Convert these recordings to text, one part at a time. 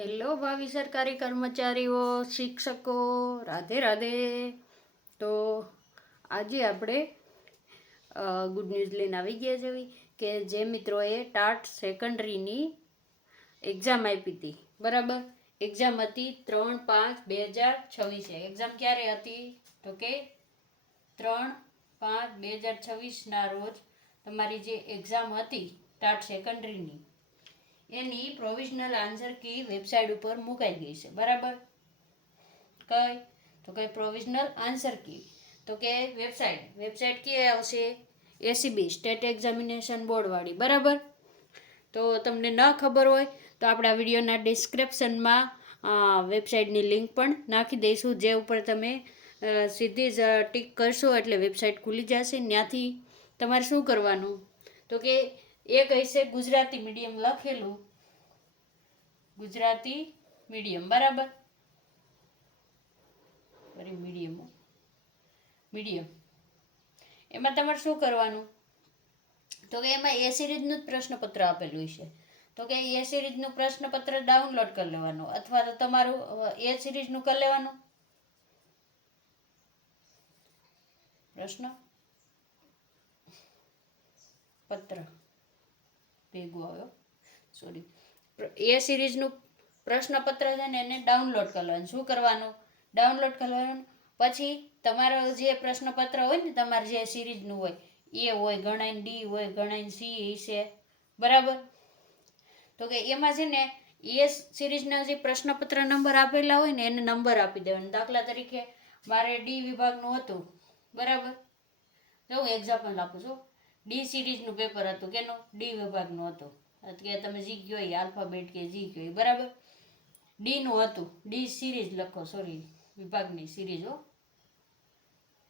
Hello ભાવિ સરકારી કર્મચારીઓ, શિક્ષકો, રાધે રાધે. તો આજે આપણે ગુડ ન્યૂઝ લઈને આવી ગયા છે કે જે મિત્રોએ ટાટ સેકન્ડરીની એક્ઝામ આપી હતી, બરાબર. એક્ઝામ હતી 3/5/2026. એક્ઝામ ક્યારે હતી? તો કે 3/5/2026ના રોજ તમારી જે એક્ઝામ હતી ટાટ સેકન્ડરીની, એની પ્રોવિઝનલ આન્સર કી વેબસાઇટ ઉપર મુકાઈ ગઈ છે, બરાબર. કઈ? તો કઈ પ્રોવિઝનલ આન્સર કી, તો કે વેબસાઇટ કે આવશે એસીબી સ્ટેટ એક્ઝામિનેશન બોર્ડ વાળી, બરાબર. તો તમને ન ખબર હોય તો આપણા વિડીયોના ડિસ્ક્રિપ્શનમાં વેબસાઇટની લિંક પણ નાખી દઈશું, જે ઉપર તમે સીધી જ ટિક કરશો એટલે વેબસાઇટ ખુલી જશે. ત્યાંથી તમારે શું કરવાનું? તો કે એક હશે ગુજરાતી મીડિયમ લખેલું, ગુજરાતી મીડિયમ, બરાબર. મીડિયમ એમાં તમારે શું કરવાનું? તો કે એમાં એ સિરીઝનું જ પ્રશ્નપત્ર આપેલું છે. તો કે એ સિરીઝનું પ્રશ્નપત્ર ડાઉનલોડ કરી લેવાનું, અથવા તો તમારું એ સિરીઝનું કરી લેવાનું પ્રશ્ન પત્ર ભેગું આવ્યો, સોરી. એ સિરીઝનું પ્રશ્નપત્ર છે ને એને ડાઉનલોડ કરવાનું. શું કરવાનું? ડાઉનલોડ કરવાનું. પછી તમારો જે પ્રશ્નપત્ર હોય ને, તમારે જે સિરીઝનું હોય, એ હોય, ગણાઈને ડી હોય, ગણાઈને સી છે, બરાબર. તો કે એમાં છે ને એ સિરીઝના જે પ્રશ્નપત્ર નંબર આપેલા હોય ને એને નંબર આપી દેવાનો. દાખલા તરીકે મારે ડી વિભાગનું હતું, બરાબર. જો હું એક્ઝામ્પલ આપું છું. ડી સિરીઝનું પેપર હતું, કેનું? ડી વિભાગનું હતું. કે તમે જી કયો આલ્ફાબેટ કે જી કયો, બરાબર. ડીનું હતું, ડી સિરીઝ લખો, સોરી, વિભાગની સિરીઝ હો,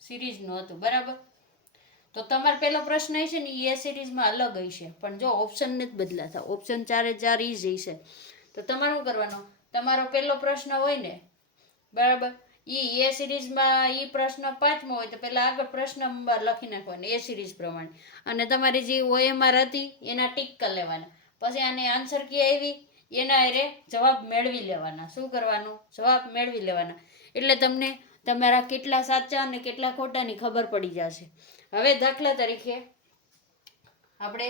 સિરીઝનું હતું, બરાબર. તો તમારો પહેલો પ્રશ્ન હશે ને એ સિરીઝમાં અલગ હશે, પણ જો ઓપ્શન નથી બદલાતા, ઓપ્શન 4 ઈ જ હશે. તો તમારે શું કરવાનું? તમારો પહેલો પ્રશ્ન હોય ને, બરાબર, એ સિરીઝમાં એ પ્રશ્ન 5મો હોય તો પહેલા આગળ પ્રશ્ન નંબર લખી નાખવાનો એ સિરીઝ પ્રમાણે, અને તમારી જે OMR હતી એના ટીક કરી લેવાના. પછી આને આન્સર કી આવી એના અરે જવાબ મેળવી લેવાના. શું કરવાનું? જવાબ મેળવી લેવાના. એટલે તમને તમારા કેટલા સાચા અને કેટલા ખોટાની ખબર પડી જશે. હવે દાખલા તરીકે આપણે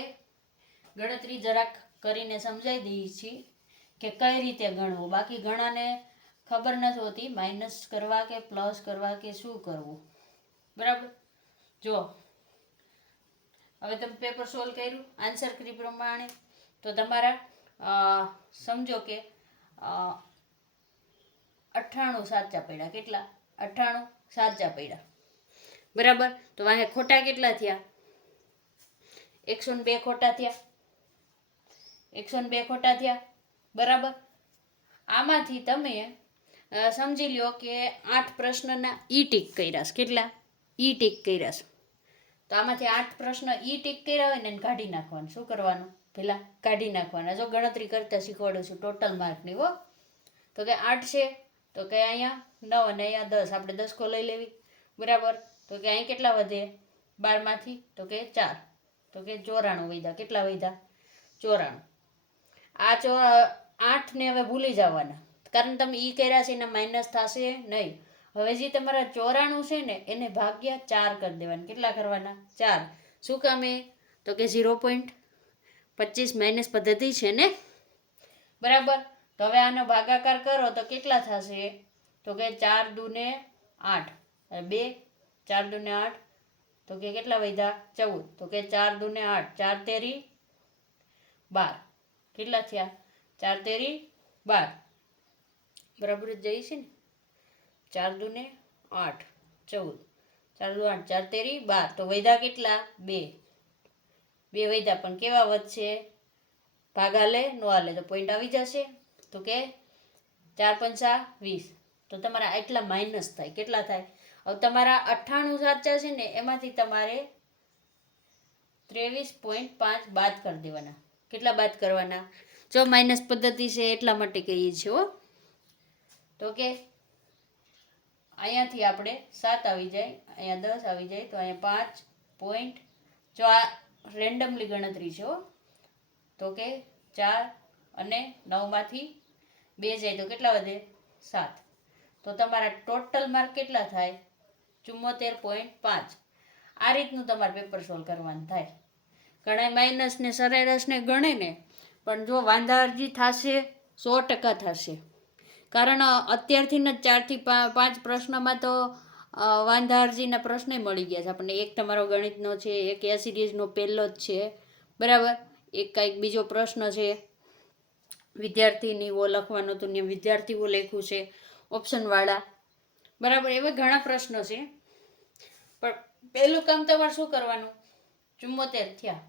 ગણતરી જરાક કરીને સમજાવી દઈએ છીએ કે કઈ રીતે ગણવું. બાકી ઘણાને ખબર નથી હોતી માઇનસ કરવા કે પ્લસ કરવા કે શું કરવું, બરાબર. જો હવે તમે પેપર સોલ્વ કર્યું આન્સર કી પ્રમાણે, તો તમારા સમજો કે 98 સાચા પડ્યા. કેટલા? 98 સાચા પડ્યા, બરાબર. તો વાહે ખોટા કેટલા થયા? 102 ખોટા થયા. 102 ખોટા થયા, બરાબર. આમાંથી તમે સમજી લ્યો કે 8 પ્રશ્નના ઈ ટીક કર્યા છે. કેટલા? ઈ ટીક કર્યા છે. તો આમાંથી 8 પ્રશ્ન ઈ ટીક કર્યા હોય ને એને કાઢી નાખવાનું. શું કરવાનું? પેલા કાઢી નાખવાના. જો ગણતરી કરતા શીખવાડું છું ટોટલ માર્કની, હો. તો કે 8 છે, તો કે અહીંયા 9 અને અહીંયા 10, આપણે 10 કો લઈ લેવી, બરાબર. તો કે અહીં કેટલા વધે? 12 માંથી તો કે 4, તો કે 94 વધ્યા. કેટલા વધ્યા? 94. આ 8 ને હવે ભૂલી જવાના, કારણ તમે ઈ કર્યા છે એના માઇનસ થશે નહીં. હવે જે તમારા 94 છે ને એને ભાગ્યા 4 કરી દેવાના. કેટલા કરવાના? 4. શું કામે? તો કે 0.25 માઇનસ પદ્ધતિ છે ને, બરાબર. તો હવે આનો ભાગાકાર કરો તો કેટલા થશે? તો કે 4 દૂને 8, 2, 4 દૂને 8, તો કે કેટલા વધ્યા? 14. તો કે 4 દૂને 8, 4 તેરી 12. કેટલા થયા? 4 તેરી 12, બરાબર જ જઈ છે ને. 4 દૂને 8, 14, 4 દુ 8, 4 તેરી 12. તો વધ્યા કેટલા? 2 વધ્યા. પણ કેવા વધશે? ભાગાલે નો આલે તો પોઈન્ટ આવી જશે. તો કે 4 પંચા 20. તો તમારા એટલા માઇનસ થાય. કેટલા થાય? હવે તમારા 98 સાચા છે ને એમાંથી તમારે 23.5 બાદ કરી દેવાના. કેટલા બાદ કરવાના? જો માઇનસ પદ્ધતિ છે એટલા માટે કહીએ છીએ, હો. તો કે અહીંયાથી આપણે 7 આવી જાય, અહીંયા 10 આવી જાય, તો અહીંયા 5 પોઈન્ટ, જો આ રેન્ડમલી ગણતરી છે, હો. તો કે 4 અને 9 માંથી 2 જાય તો કેટલા વધે? 7. તો તમારા ટોટલ માર્ક કેટલા થાય? 74.5. આ રીતનું તમારે પેપર સોલ્વ કરવાનું થાય. ઘણા માઇનસ ને સરેરાશ ને ગણે ને, પણ જો વાંધા અરજી થશે 100% થશે. કારણ અત્યારથી જ 4 થી 5 પ્રશ્નમાં તો વાંધા અરજીના પ્રશ્ન મળી ગયા છે આપણને. એક તમારો ગણિતનો છે, એક એ સિરીઝનો પહેલો જ છે, બરાબર. એક કંઈક બીજો પ્રશ્ન છે વિદ્યાર્થીની લખવાનો તો ને વિદ્યાર્થીઓ લખ્યું છે ઓપ્શનવાળા, બરાબર. એવા ઘણા પ્રશ્નો છે. પણ પહેલું કામ તમારે શું કરવાનું? 74 થયા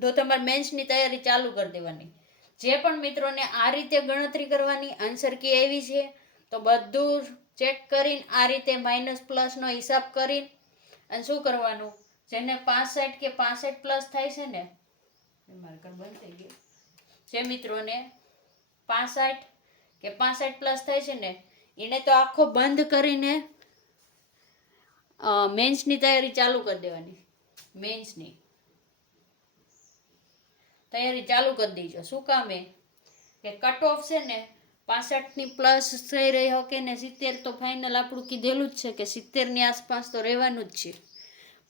તો તમારે મેન્સની તૈયારી ચાલુ કરી દેવાની. જે પણ મિત્રોને આ રીતે ગણતરી કરવાની, આન્સર કી આવી છે તો બધું ચેક કરીને આ રીતે માઇનસ પ્લસનો હિસાબ કરીને અને શું કરવાનું, જેને 65 કે 65 પ્લસ થાય છે ને, માર્કર બંધ થઈ ગયું, જે મિત્રોને 65 કે 65 પ્લસ થાય છે ને એને તો આખો બંધ કરીને મેન્સની તૈયારી ચાલુ કરી દેવાની. મેન્સની તૈયારી ચાલુ કરી દેજો. શું કામ કે કટ ઓફ છે ને 65 પ્લસ થઈ રહી શકે ને 70 તો ફાઇનલ આપણું કીધેલું જ છે કે 70 આસપાસ તો રહેવાનું જ છે.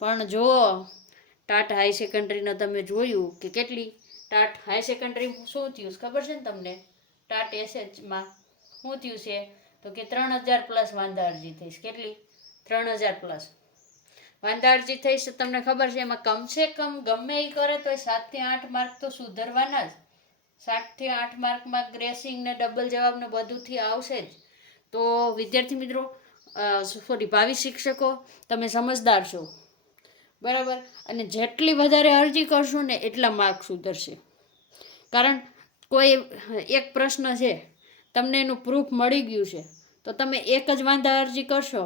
પણ જો ટાટ હાઈ સેકન્ડરીનો તમે જોયું કે કેટલી ટાટ હાઈ સેકન્ડરી શું થયું ખબર છે ને તમને? ટાટ એસએચમાં શું થયું છે તો કે 3000 પ્લસ વાંધા અરજી થઈશ. કેટલી? 3000 પ્લસ વાંધા અરજી થઈ છે. તમને ખબર છે એમાં કમસે કમ ગમે એ કરે તો 7 થી 8 માર્ક તો સુધરવાના જ. 7 થી 8 માર્કમાં ગ્રેસિંગ ને ડબલ જવાબ ને બધુંથી આવશે જ. તો વિદ્યાર્થી મિત્રો, ભાવિ શિક્ષકો, તમે સમજદાર છો, બરાબર. અને જેટલી વધારે અરજી કરશો ને એટલા માર્ક સુધરશે. કારણ કોઈ એક પ્રશ્ન છે તમને એનું પ્રૂફ મળી ગયું છે તો તમે એક જ વાંધા અરજી કરશો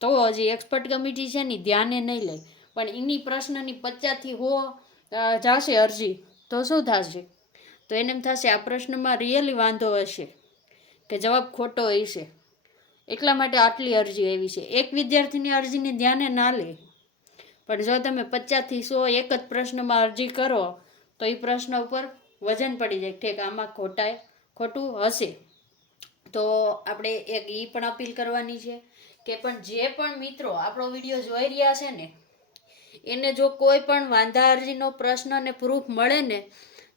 તો હજી એક્સપર્ટ કમિટી છે ને ધ્યાને નહીં લે. પણ એની પ્રશ્નની 50 થી 100 જશે અરજી તો શું થશે? તો એને એમ થશે આ પ્રશ્નમાં રિયલી વાંધો હશે કે જવાબ ખોટો હશે, એટલા માટે આટલી અરજી આવી છે. એક વિદ્યાર્થીની અરજીને ધ્યાને ના લે. પણ જો તમે 50 થી 100 એક જ પ્રશ્નમાં અરજી કરો તો એ પ્રશ્ન ઉપર વજન પડી જાય, ઠીક આમાં ખોટું હશે. તો આપણે એક એ પણ અપીલ કરવાની છે કે પણ જે પણ મિત્રો આપણો વિડીયો જોઈ રહ્યા છે ને એને જો કોઈ પણ વાંધા અરજીનો પ્રશ્ન ને પ્રૂફ મળે ને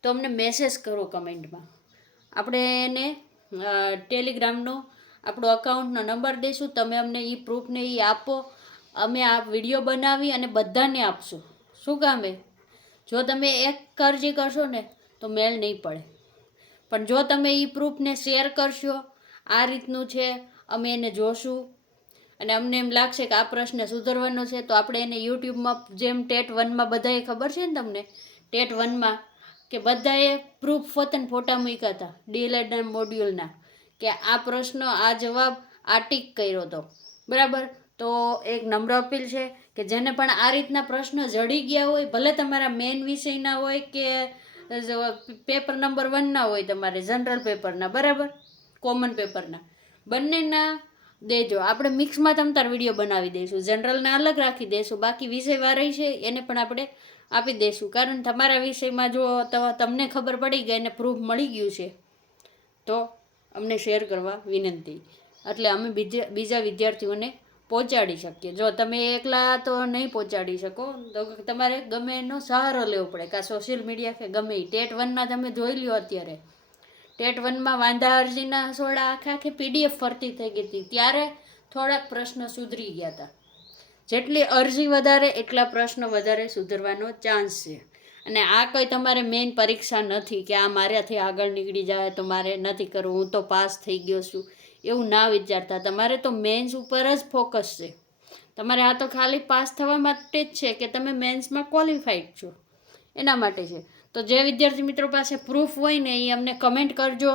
તો અમને મેસેજ કરો કમેન્ટમાં. આપણે એને ટેલિગ્રામનો આપણો અકાઉન્ટનો નંબર દઈશું, તમે અમને એ પ્રૂફને એ આપો, અમે આ વિડીયો બનાવી અને બધાને આપશું. શું કામે? જો તમે એક અરજી કરશો ને તો મેળ નહીં પડે. પણ જો તમે એ પ્રૂફને શેર કરશો, આ રીતનું છે, અમે એને જોશું અને અમને એમ લાગશે કે આ પ્રશ્ન સુધરવાનો છે તો આપણે એને યુટ્યુબમાં જેમ ટેટ 1માં બધાએ ખબર છે ને તમને, ટેટ 1માં કે બધાએ પ્રૂફ પોતાના ફોટા મૂક્યા હતા ડીએલએડના મોડ્યુલના કે આ પ્રશ્ન આ જવાબ આ ટીક કર્યો હતો, બરાબર. તો એક નમ્ર અપીલ છે કે જેને પણ આ રીતના પ્રશ્ન જડી ગયા હોય, ભલે તમારા મેઇન વિષયના હોય કે પેપર નંબર 1ના હોય, તમારે જનરલ પેપરના, બરાબર, કોમન પેપરના, બંનેના દેજો. આપણે મિક્સમાં તમતાર વિડીયો બનાવી દઈશું, જનરલના અલગ રાખી દઈશું, બાકી વિષયવાળી છે એને પણ આપણે આપી દઈશું. કારણ તમારા વિષયમાં જો તમને ખબર પડી ગઈ અને પ્રૂફ મળી ગયું છે તો અમને શેર કરવા વિનંતી, એટલે અમે બીજા વિદ્યાર્થીઓને પહોંચાડી શકીએ. જો તમે એકલા તો નહીં પહોંચાડી શકો તો તમારે ગમે એનો સહારો લેવો પડે, કાં સોશિયલ મીડિયા કે ગમે એ. ટેટ 1ના તમે જોઈ લ્યો, અત્યારે ટેટ 1માં વાંધા અરજીના સોડા આખી PDF ફરતી થઈ ગઈ હતી, ત્યારે થોડાક પ્રશ્નો સુધરી ગયા હતા. જેટલી અરજી વધારે એટલા પ્રશ્નો વધારે સુધરવાનો ચાન્સ છે. અને આ કંઈ તમારે મેઇન પરીક્ષા નથી કે આ મારાથી આગળ નીકળી જાય તો મારે નથી કરવું, હું તો પાસ થઈ ગયો છું, એવું ના વિચારતા. તમારે તો મેન્સ ઉપર જ ફોકસ છે. તમારે આ તો ખાલી પાસ થવા માટે જ છે કે તમે મેન્સમાં ક્વોલિફાઈડ છો, એના માટે છે. તો જે વિદ્યાર્થી મિત્રો પાસે પ્રૂફ હોય ને એ અમને કમેન્ટ કરજો.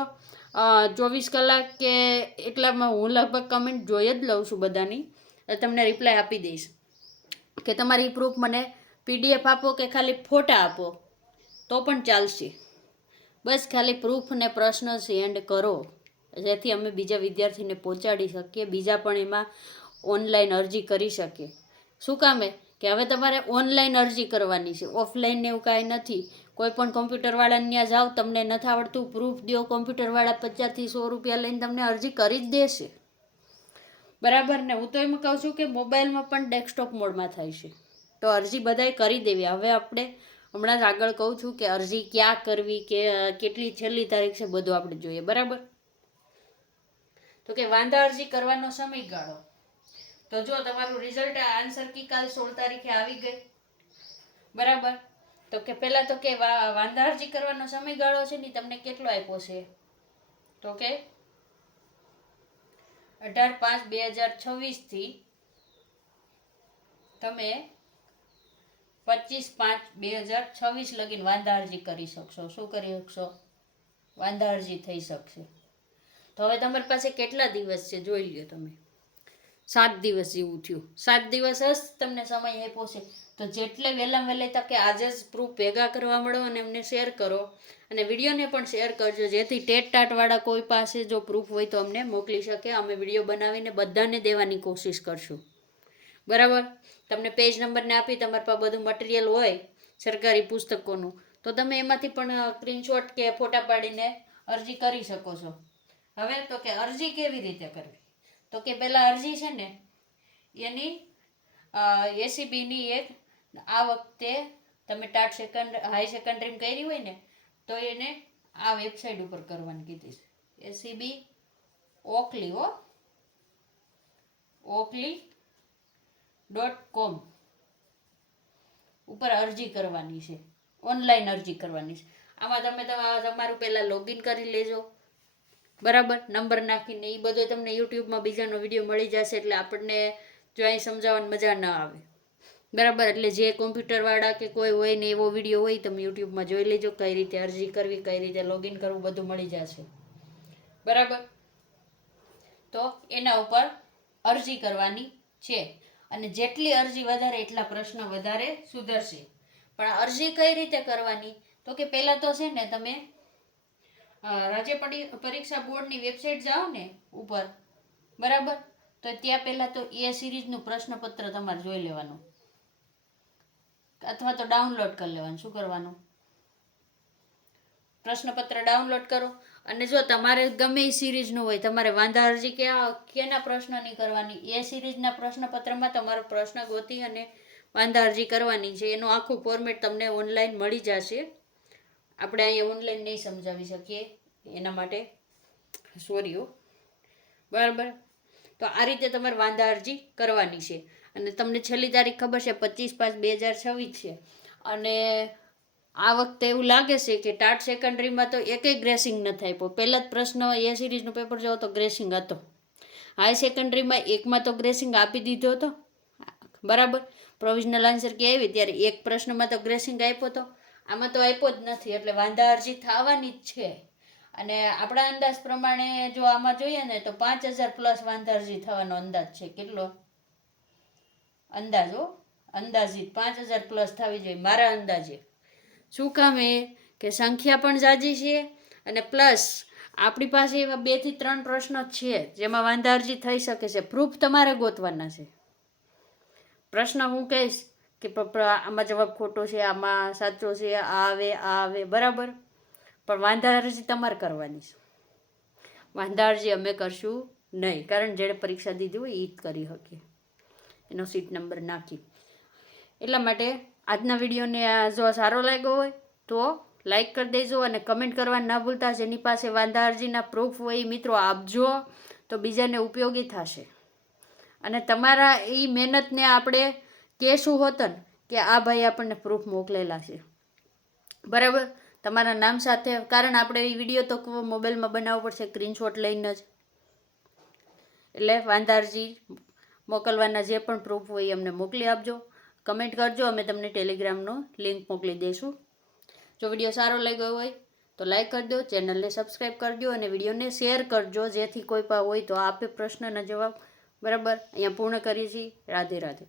24 કલાક કે એટલામાં હું લગભગ કમેન્ટ જોઈ જ લઉં છું બધાની, તમને રિપ્લાય આપી દઈશ કે તમારી પ્રૂફ મને PDF આપો કે ખાલી ફોટા આપો તો પણ ચાલશે. બસ ખાલી પ્રૂફ ને પ્રશ્ન સેન્ડ કરો જેથી અમે બીજા વિદ્યાર્થીને પહોંચાડી શકીએ, બીજા પણ એમાં ઓનલાઈન અરજી કરી શકે. શું કામે કે હવે તમારે ઓનલાઈન અરજી કરવાની છે, ઓફલાઈન એવું કાંઈ નથી. કોઈ પણ કોમ્પ્યુટરવાળાને ત્યાં જાઓ, તમને નથી આવડતું, પ્રૂફ દો, કોમ્પ્યુટરવાળા 50 થી 100 રૂપિયા લઈને તમને અરજી કરી જ દેશે. બરાબર ને? હું તો એમ કહું છું કે મોબાઈલમાં પણ ડેસ્કટોપ મોડમાં થાય છે, તો અરજી બધાએ કરી દેવી. હવે આપણે હમણાં જ આગળ કહું છું કે અરજી ક્યાં કરવી, કે કેટલી છેલ્લી તારીખ છે, બધું આપણે જોઈએ. બરાબર? તો કે વાંધા અરજી કરવાનો સમયગાળો, તો જો તમારું રિઝલ્ટ આન્સર કી કાલ 16 તારીખે આવી ગઈ. બરાબર? તો કે પહેલા તો કે વાંધા અરજી કરવાનો સમયગાળો છે ને તમને કેટલો આપ્યો છે, તો કે 18/5/2026 થી તમે 25/5/2026 લગીન વાંધા અરજી કરી શકશો. શું કરી શકશો? વાંધા અરજી થઈ શકશે. તો હવે તમારી પાસે કેટલા દિવસ છે જોઈ લ્યો તમે. 7 દિવસ જેવું થયું. 7 દિવસ જ તમને સમય આપ્યો છે. તો જેટલે વહેલામાં વહેલી તકે આજે જ પ્રૂફ ભેગા કરવા મળો અને એમને શેર કરો, અને વિડીયોને પણ શેર કરજો, જેથી ટેટ ટાટવાળા કોઈ પાસે જો પ્રૂફ હોય તો અમને મોકલી શકે. અમે વિડીયો બનાવીને બધાને દેવાની કોશિશ કરશું. બરાબર? તમને પેજ નંબરને આપી, તમારી પાસે બધું મટીરિયલ હોય સરકારી પુસ્તકોનું, તો તમે એમાંથી પણ સ્ક્રીનશોટ કે ફોટા પાડીને અરજી કરી શકો છો. હવે તો કે અરજી કેવી રીતે કરવી, તો કે પહેલાં અરજી છે ને એની એસીબીની એક આ વખતે તમે હાઈ સેકન્ડરી કરી હોય ને તો એને આ વેબસાઇટ ઉપર કરવાની કીધી છે, એસીબી oakley.com ઉપર અરજી કરવાની છે, ઓનલાઈન અરજી કરવાની છે. આમાં તમે તમારું પહેલાં લોગિન કરી લેજો. બરાબર? નંબર નાખીને. એ બધો તમને યુટ્યુબમાં બીજાનો વિડીયો મળી જશે, એટલે આપણને જો અહીં સમજાવવાની મજા ન આવે. બરાબર? એટલે જે કોમ્પ્યુટરવાળા કે કોઈ હોય ને એવો વિડીયો હોય તમે યુટ્યુબમાં જોઈ લેજો, કઈ રીતે અરજી કરવી, કઈ રીતે લોગિન કરવું, બધું મળી જશે. બરાબર? તો એના ઉપર અરજી કરવાની છે, અને જેટલી અરજી વધારે એટલા પ્રશ્ન વધારે સુધરશે. પણ અરજી કઈ રીતે કરવાની, તો કે પહેલાં તો છે ને તમે રાજ્ય પરીક્ષા બોર્ડની વેબસાઇટ જાઓ ને ઉપર. બરાબર? તો ત્યાં પહેલાં તો એ સિરીઝનું પ્રશ્નપત્ર તમારે જોઈ લેવાનું, અથવા તો ડાઉનલોડ કરી લેવાનું. શું કરવાનું? પ્રશ્નપત્ર ડાઉનલોડ કરો. અને જો તમારે ગમે એ સિરીઝનું હોય, તમારે વાંધા અરજી કેના પ્રશ્નની કરવાની, એ સિરીઝના પ્રશ્નપત્રમાં તમારો પ્રશ્ન ગોતી અને વાંધા અરજી કરવાની છે. એનું આખું ફોર્મેટ તમને ઓનલાઈન મળી જશે. આપણે અહીંયા ઓનલાઈન નહીં સમજાવી શકીએ, એના માટે સોરી. બરાબર? તો આ રીતે તમારે વાંધા અરજી કરવાની છે. અને તમને છેલ્લી તારીખ ખબર છે 25/5/2026 છે. અને આ વખતે એવું લાગે છે કે ટાટ સેકન્ડરીમાં તો એકેય ગ્રેસિંગ નથી આપ્યો. પહેલાં જ પ્રશ્ન એ સિરીઝનું પેપર જોવો તો ગ્રેસિંગ હતો. હાઈ સેકન્ડરીમાં એકમાં તો ગ્રેસિંગ આપી દીધો હતો. બરાબર? પ્રોવિઝનલ આન્સર કે આવી ત્યારે એક પ્રશ્નમાં તો ગ્રેસિંગ આપ્યો હતો, આમાં તો આપ્યો જ નથી. એટલે વાંધા અરજી થવાની જ છે. અને આપણા અંદાજ પ્રમાણે જો આમાં જોઈએ ને તો 5000+ વાંધા અરજી થવાનો અંદાજ છે. કેટલો અંદાજ? અંદાજિત 5000+ થવી જોઈએ મારા અંદાજે. શું કામ? એ કે સંખ્યા પણ જાજી છે, અને પ્લસ આપણી પાસે એવા 2 થી 3 પ્રશ્નો છે જેમાં વાંધા અરજી થઈ શકે છે. પ્રૂફ તમારે ગોતવાના છે. પ્રશ્ન હું કહીશ કે આમાં જવાબ ખોટો છે, આમાં સાચો છે, આ આવે. બરાબર? પણ વાંધા અરજી તમારે કરવાની છે. વાંધા અરજી અમે કરશું નહીં, કારણ જેણે પરીક્ષા દીધી હોય એ જ કરી શકીએ, એનો સીટ નંબર નાખી. એટલા માટે આજના વિડીયોને જો સારો લાગ્યો હોય તો લાઈક કરી દેજો, અને કમેન્ટ કરવા ના ભૂલતા. જેની પાસે વાંધા અરજીના પ્રૂફ હોય એ મિત્રો આપજો, તો બીજાને ઉપયોગી થશે. અને તમારા એ મહેનતને આપણે કહેશું હોતન કે આ ભાઈ આપણને પ્રૂફ મોકલેલા છે. બરાબર? તમારા નામ સાથે, કારણ આપણે એ વિડીયો તો મોબાઈલમાં બનાવવો પડશે સ્ક્રીનશોટ લઈને જ. એટલે વાંધા અરજી મોકલવાના જે પણ પ્રૂફ હોય એ અમને મોકલી આપજો. કમેન્ટ કરજો, અમે તમને ટેલિગ્રામનો લિંક મોકલી દઈશું. જો વિડીયો સારો લાગ્યો હોય તો લાઈક કરી દો, ચેનલને સબસ્ક્રાઈબ કરજો, અને વિડીયોને શેર કરજો, જેથી કોઈ પણ હોય તો આપે પ્રશ્નના જવાબ. બરાબર? અહીંયા પૂર્ણ કરીએ છીએ. રાધે રાધે.